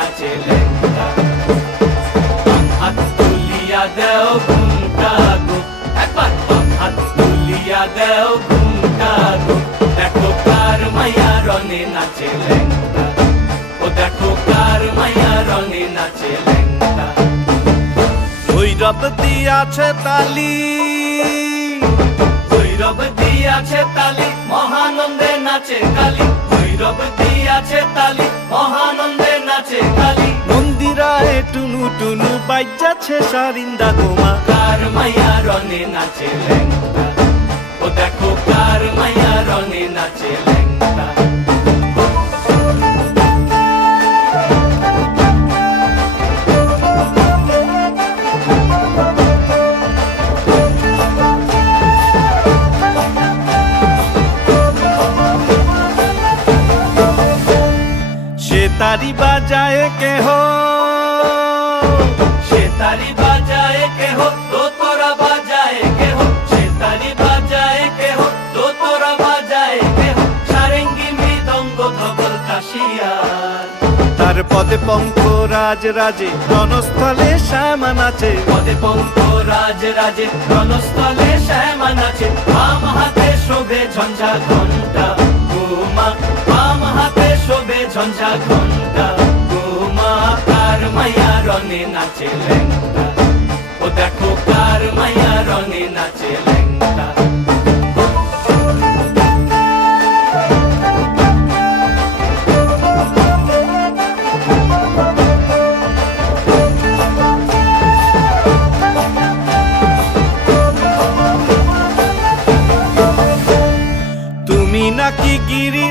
নাচে ল্যাংটা। হাত তুলিয়া দেও ঘুমটা গো, একবার হাত তুলিয়া দেও ঘুমটা গো, দেখো কার মাইয়া রনে নাচে ল্যাংটা, ও দেখো কার মাইয়া রনে নাচে ল্যাংটা। ভৈরব দিয়াছে তালি, ভৈরব দিয়াছে তালি, মহানন্দে নাচে কালী, ভৈরব দিয়াছে তালি, মহানন্দে নাচে কালী। মন্দিরায় টুনু টুনু বাজ্যাছে সারিন্দা গোমা, কার মাইয়া রনে নাচে ল্যাংটা, ও দেখো কার মাইয়া রনে নাচে ল্যাংটা। সে তারি বাজায় কেহ, সে তারি বাজায় কেহ, দোতরা বাজায় কেহ, সে তারি বাজায় কেহ, দোতরা বাজায় কেহ, সারেঙ্গি মৃদঙ্গ ধবল কাশিয়ার। তার পদে পঙ্ক রাজ রাজে রণস্থলে শ্যামা নাচে, পদে পঙ্ক রাজ রাজে রণস্থলে শ্যামা নাচে। বাম হাতে শোভে ঝঞ্ঝা ঘণ্টা গোমা, বাম হাতে শোভে ঝঞ্ঝা ঘণ্টা গোমা। কার মাইয়া রনে নাচে ল্যাংটা, ও দেখো কার মাইয়া রনে নাচে ল্যাংটা। তুমি নাকি গিরিরা